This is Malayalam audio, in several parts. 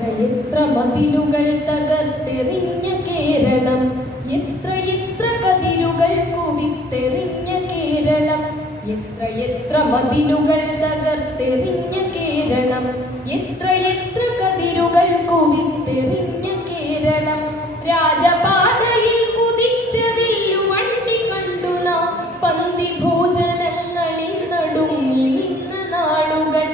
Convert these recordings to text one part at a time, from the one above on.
എത്ര മതിലുകൾ തകർത്തെറിഞ്ഞ കേരളം, എത്ര കതിരുകൾ കുവിത്തെറിഞ്ഞ കേരളം, എത്ര മതിലുകൾ തകർത്തെറിഞ്ഞ കേരളം, എത്ര കതിരുകൾ കുവിത്തെറിഞ്ഞ കേരളം. രാജപാതയിൽ കുതിച്ച വില്ലുവണ്ടി കണ്ടു നാം, പന്തി ഭോജനങ്ങളിൽ നടുങ്ങി നിന്ന നാളുകൾ.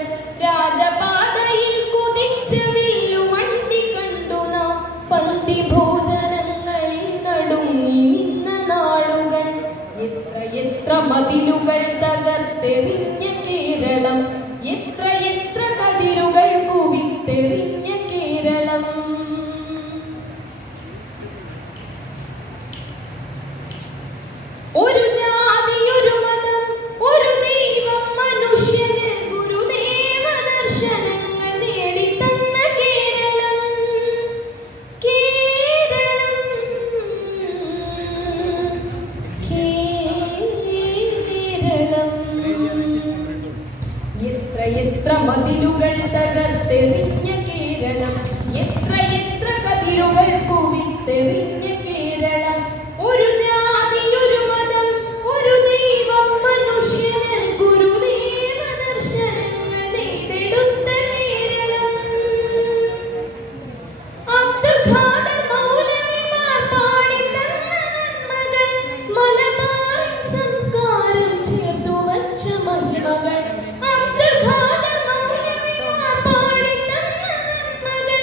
രാജപാതയിൽ കുതിച്ച വില്ലുവണ്ടി കണ്ടു നാം, പന്തി ഭോജനങ്ങളിൽ നടുങ്ങി നിന്ന നാളുകൾ. എത്ര മതിലുകൾ തകർത്തെറിഞ്ഞ കേരളം, എത്ര കതിരുകൾ കുവിത്തെറിഞ്ഞ കേരളം. ഒരു ജാതി ഒരു മതം ഒരു ദൈവം മനുഷ്യന് ഗുരുദേവ ദർശനങ്ങൾ നേടിത്തന്ന കേരളം, കേരളം, കേരളം. എത്ര മതിലുകൾ തകർത്തെറിഞ്ഞ കേരളം, എത്ര കതിരുകൾ കുവിത്തെറിഞ്ഞ കേരളം. ഒരു ജാതി ഒരു മതം ഒരു ദൈവം മനുഷ്യന് ഗുരുദേവ ദർശനങ്ങൾ നെയ്തെടുത്ത കേരളം. അബ്ദുൽ ഖാദർ മൗലവിമാർ പാടിത്തന്ന നന്മകൾ, മലബാറിൻ സംസ്കാരം ചേർത്തു വച്ച മഹിമകൾ. അബ്ദുൽ ഖാദർ മൗലവിമാർ പാടിത്തന്ന നന്മകൾ,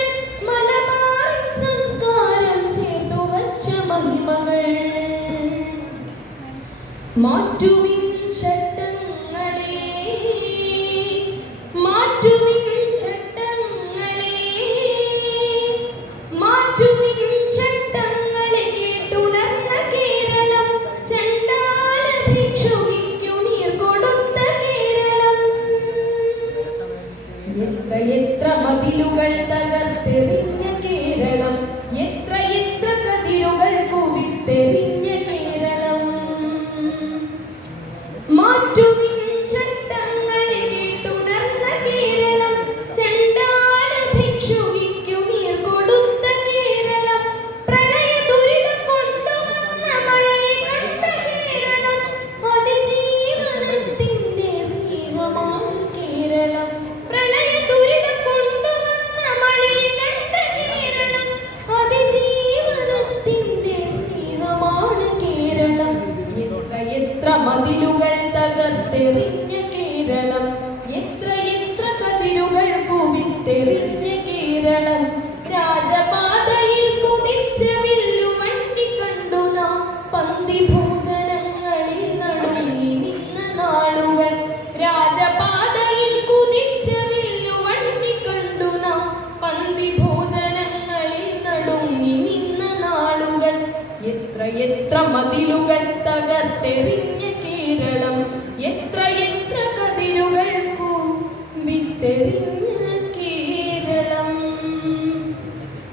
മലബാറിൻ സംസ്കാരം ചേർത്തു വച്ച മഹിമകൾ. മാറ്റുവിൻ ചട്ടങ്ങളെ, മാറ്റുവിൻ ചട്ടങ്ങളെ, മാറ്റുവിൻ ചട്ടങ്ങളെ കേട്ടുണർന്ന കേരളം, ചണ്ടാല ഭിക്ഷുകിക്കു നീർ കൊടുത്ത കേരളം. എത്ര മതിലുകൾ തകർത്തെറിഞ്ഞ കേരളം, എത്ര കതിരുകൾ കുവിത്തെറിഞ്ഞ കേരളം. മാറ്റുവിൻ ചട്ടങ്ങളെ കേട്ടുണർന്ന കേരളം, ചണ്ടാല ഭിക്ഷുകിക്കു നീർ കൊടുത്ത കേരളം. പ്രളയ ദുരിതം കൊണ്ടുവന്ന മഴയെ കണ്ട കേരളം, അതിജീവനത്തിന്റെ സ്നേഹമാണ് കേരളം. പ്രളയ ദുരിതം കൊണ്ടുവന്ന മഴയെ കണ്ട കേരളം, അതിജീവനത്തിന്റെ സ്നേഹമാണ് കേരളം. എത്ര മതിലുകൾ തകർത്തെറിഞ്ഞ കേരളം, എത്ര കതിരുകൾ കുവിത്തെറിഞ്ഞ കേരളം. രാജപാതയിൽ കുതിച്ച വില്ലുവണ്ടി കണ്ടു നാം, പന്തി ഭോജനങ്ങളിൽ നടുങ്ങി നിന്ന നാളുകൾ. രാജപാതയിൽ കുതിച്ച വില്ലുവണ്ടി കണ്ടു നാം, പന്തി ഭോജനങ്ങളിൽ നടുങ്ങി നിന്ന നാളുകൾ. എത്ര മതിലുകൾ തകർത്തെറിഞ്ഞ കേരളം,